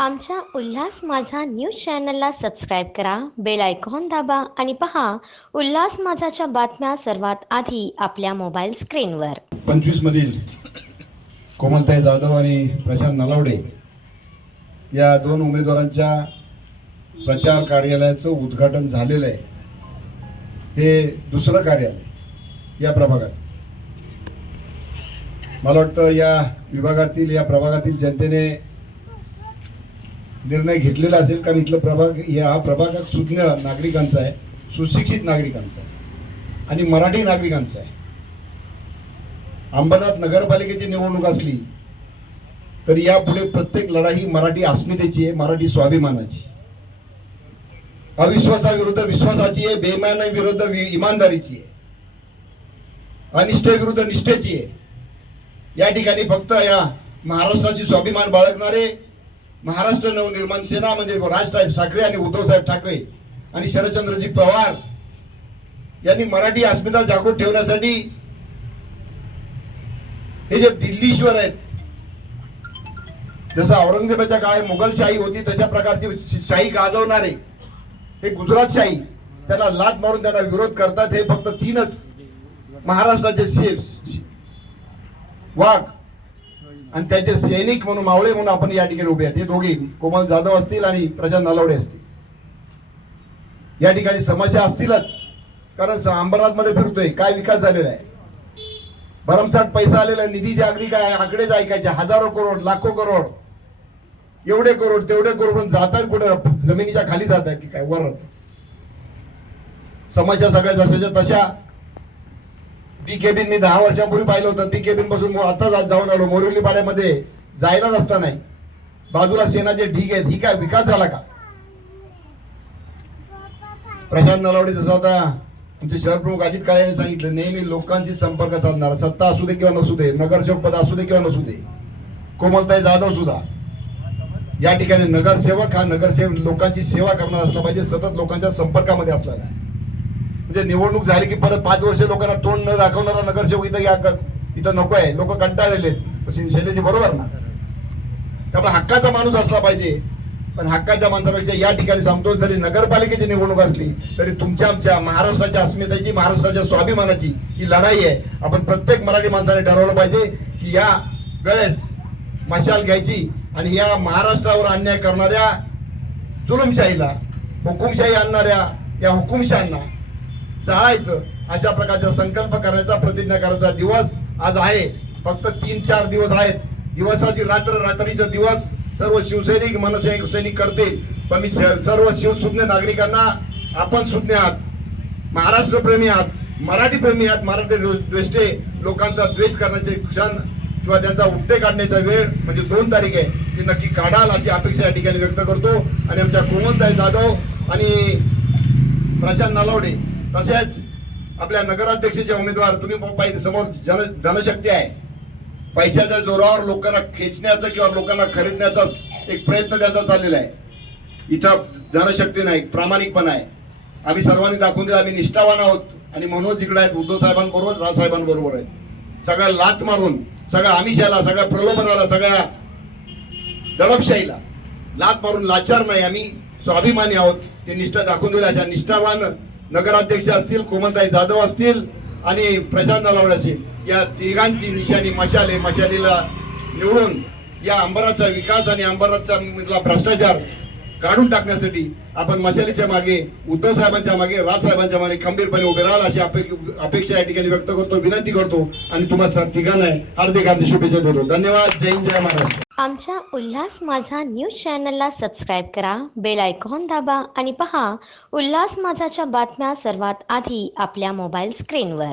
आमच्या उल्हास माझा न्यूज चॅनलला सबस्क्राईब करा बेल आयकॉन दाबा आणि पहा उल्हास माझाच्या बातम्या सर्वात आधी आपल्या मोबाईल स्क्रीनवर. पंचवीस मधील कोमलताई जाधव आणि प्रशांत नलावडे या दोन उमेदवारांच्या प्रचार कार्यालयाचं उद्घाटन झालेलं आहे. हे दुसरं कार्यालय या प्रभागात. मला वाटतं या विभागातील या प्रभागातील जनतेने निर्णय घेतलेला असेल कारण इथलं प्रभाग हा प्रभाग हा सुज्ञ नागरिकांचा आहे सुशिक्षित नागरिकांचा आहे आणि मराठी नागरिकांचा आहे. अंबरनाथ नगरपालिकेची निवडणूक असली तर यापुढे प्रत्येक लढाई मराठी अस्मितेची आहे मराठी स्वाभिमानाची. अविश्वासाविरुद्ध विश्वासाची आहे बेमानाविरुद्ध इमानदारीची आहे. अनिष्ठेविरुद्ध निष्ठेची आहे. या ठिकाणी फक्त या महाराष्ट्राची स्वाभिमान बाळगणारे महाराष्ट्र नवनिर्माण सेना म्हणजे राजसाहेब ठाकरे आणि उद्धवसाहेब ठाकरे आणि शरदचंद्रजी पवार यांनी मराठी अस्मिता जागृत ठेवण्यासाठी हे जे दिल्लीश्वर आहेत जसं औरंगजेबाच्या काळी मुघलशाही होती तशा प्रकारची शाही गाजवणारे हे गुजरातशाही त्याला लात मारून त्यांना विरोध करतात हे फक्त तीनच महाराष्ट्राचे शेफ वाघ आणि त्याचे सैनिक म्हणून मावळे म्हणून आपण या ठिकाणी उभे आहेत. हे दोघे कोमल जाधव असतील आणि प्रशांत नलावडे असतील. या ठिकाणी समस्या असतीलच कारण अंबरनाथमध्ये फिरतोय. काय विकास झालेला आहे? भरमसाठ पैसा आलेला आहे. निधीचे अगदी काय? आकडेच ऐकायचे. हजारो करोड लाखो करोड. एवढे करोड तेवढे करोड पण जातात कुठं? जमिनीच्या खाली जात आहेत की काय? वर. समस्या सगळ्या जशाच्या तशा. पीकेबिन मी दहा वर्षापूर्वी पाहिलं होतं. पी केबिनपासून मो- आज जाऊन आलो. मोरिवली पाड्यामध्ये जायला रस्ता नाही. बाजूला सेनाचे ढीग आहेत. ही काय विकास झाला का? प्रशांत नलावडे जसं आता आमचे शहर प्रमुख अजित काळे यांनी सांगितलं नेहमी लोकांशी संपर्क साधणार सत्ता असू दे किंवा नसू दे नगरसेवक पद असू दे किंवा नसू दे कोमलताई जाधव सुद्धा या ठिकाणी नगरसेवक हा नगरसेवक लोकांची सेवा करणार असला पाहिजे सतत लोकांच्या संपर्कामध्ये असला म्हणजे निवडणूक झाली की परत पाच वर्ष लोकांना तोंड न दाखवणारा नगरसेवक इथं या इथं नको आहे. लोक कंटाळलेले आहेत. शैलेजी बरोबर ना? त्यामुळे हक्काचा माणूस असला पाहिजे. पण हक्काच्या माणसापेक्षा या ठिकाणी सांगतो जरी नगरपालिकेची निवडणूक असली तरी तुमच्या आमच्या महाराष्ट्राच्या अस्मितेची महाराष्ट्राच्या स्वाभिमानाची ही लढाई आहे. आपण प्रत्येक मराठी माणसाने ठरवलं पाहिजे की या वेळेस मशाल घ्यायची आणि या महाराष्ट्रावर अन्याय करणाऱ्या जुलुमशाहीला हुकुमशाही आणणाऱ्या या हुकुमशाहींना चाळायचं अशा प्रकारचा संकल्प करण्याचा प्रतिज्ञा करायचा दिवस आज आहे. फक्त तीन चार दिवस आहेत. दिवसाची रात्र रात्रीचा दिवस सर्व शिवसैनिक मनसैनिक करतील. पण मी सर्व शिवसुज्ञ नागरिकांना आपण सुज्ञ आहात. महाराष्ट्रप्रेमी आहात. मराठी प्रेमी आहात. मराठी द्वेष्टे लोकांचा द्वेष करण्याचे क्षण किंवा त्यांचा उपटे काढण्याचा वेळ म्हणजे दोन तारीख आहे. ती नक्की काढाल अशी अपेक्षा या ठिकाणी व्यक्त करतो. आणि आमच्या कोमलताई जाधव आणि प्रशांत नलावडे तसेच आपल्या नगराध्यक्षाचे उमेदवार तुम्ही पाहिजे समोर जन जनशक्ती आहे. पैशाच्या जोरावर लोकांना खेचण्याचा किंवा लोकांना खरीदण्याचा एक प्रयत्न त्यांचा चाललेला आहे. इथं जनशक्ती नाही प्रामाणिकपणा आहे. आम्ही सर्वांनी दाखवून दिलं आम्ही निष्ठावान आहोत. आणि मनोज इकडे आहेत उद्धव साहेबांबरोबर राजसाहेबांबरोबर आहेत. सगळ्या लात मारून सगळ्या आमिषाला सगळ्या प्रलोभनाला सगळ्या दडपशाहीला लात मारून लाचार नाही. आम्ही स्वाभिमानी आहोत. ते निष्ठा दाखवून दिल्या अशा निष्ठावान नगराध्यक्ष असतील कोमलताई जाधव असतील आणि प्रशांत नलावडे या तिघांची निशाणी मशाले मशालीला निवडून या अंबराचा विकास आणि अंबराचा मधला भ्रष्टाचार काढून टाकण्यासाठी आपण मशालीच्या मागे उद्धव साहेबांच्या मागे राज साहेबांच्या मागे खंबीरपणे उभे राहाल अशी अपेक्षा या ठिकाणी व्यक्त करतो विनंती करतो आणि तुम्हाला ठिकाण हार्दिक हार्दिक शुभेच्छा देतो. धन्यवाद. जय जय महाराष्ट्र. आमच्या उल्हास माझा न्यूज चॅनलला सबस्क्राईब करा बेल आयकॉन दाबा आणि पहा उल्हास माझाच्या बातम्या सर्वात आधी आपल्या मोबाईल स्क्रीनवर.